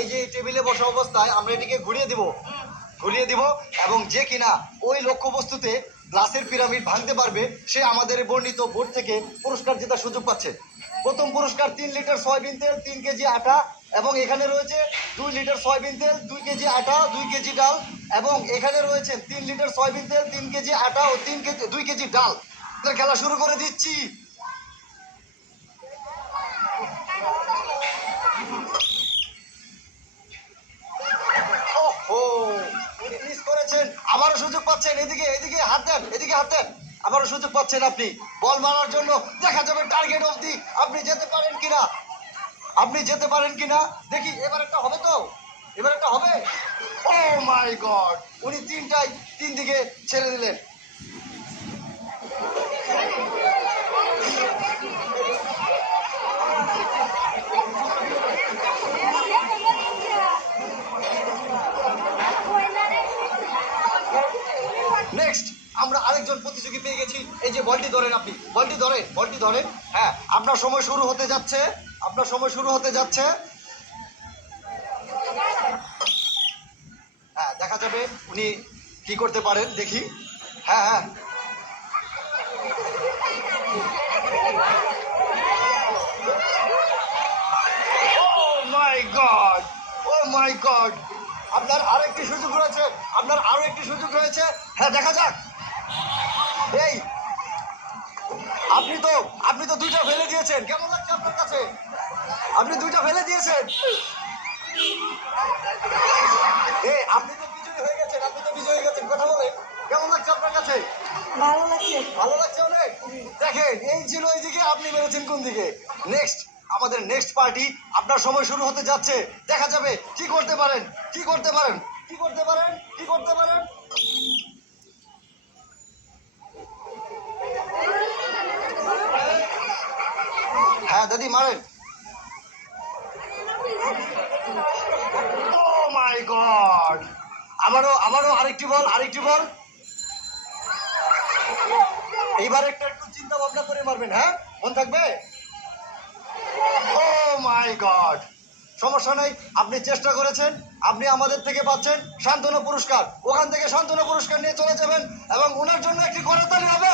এই যে টেবিলে বসা অবস্থায় আমরা এটিকে ঘুরিয়ে দিব এবং যে কিনা ওই লক্ষ্যবস্তুতে গ্লাসের পিরামিড ভাঙতে পারবে সে আমাদের বর্ণিত বোর্ড থেকে পুরস্কার জেতার সুযোগ পাচ্ছে। প্রথম পুরস্কার 3 লিটার সয়াবিন তেল, 3 কেজি আটা, এবং এখানে রয়েছে 2 লিটার সয়াবিন তেল, 2 কেজি আটা, 2 কেজি ডাল, এবং এখানে রয়েছে 3 লিটার সয়াবিন তেল, 3 কেজি আটা ও 2 কেজি ডাল। খেলা শুরু করে দিচ্ছি। মিস করেছেন, আবারও সুযোগ পাচ্ছেন। এদিকে হাত দেন, আবারও সুযোগ পাচ্ছেন আপনি বল মারার জন্য। দেখা যাবে টার্গেট অবধি আপনি যেতে পারেন কিনা, দেখি এবার একটা হবে তো, ও মাই গড, উনি তিন দিকে ছেড়ে দিলেন। নেক্সট আমরা আরেকজন প্রতিযোগী পেয়ে গেছি। এই যে বলটি ধরেন, আপনি বলটি ধরেন। হ্যাঁ, আপনার সময় শুরু হতে যাচ্ছে। হ্যাঁ, দেখা যাবে উনি কি করতে পারেন, দেখি। হ্যাঁ, ও মাই গড, আপনার আরো একটি সুযোগ রয়েছে। হ্যাঁ, দেখা যাক। এই আপনি তো 2টা ফেলে দিয়েছেন, কেমন লাগছে আপনার কাছে? আপনি 2টা ফেলে দিয়েছেন। আপনি তো বিজয়ী হয়ে গেছেন, কথা বলেন, কেমন লাগছে আপনার কাছে? ভালো লাগছে অনেক। দেখেন, এই ছিল এইদিকে, আপনি মেরেছেন কোন দিকে। আমাদের নেক্সট পার্টি, আপনার সময় শুরু হতে যাচ্ছে। দেখা যাবে কি করতে পারেন। হ্যাঁ দাদি, মারেন। ও মাই গড, আবারও আরেকটি বল। এইবার একটু চিন্তা ভাবনা করে মারবেন, হ্যাঁ, মন থাকবে। ও মাই গড, সমস্যা নাই, আপনি চেষ্টা করেছেন, আপনি আমাদের থেকে পাচ্ছেন সান্ত্বনা পুরস্কার। ওখান থেকে সান্ত্বনা পুরস্কার নিয়ে চলে যাবেন এবং ওনার জন্য একটি করতালি হবে।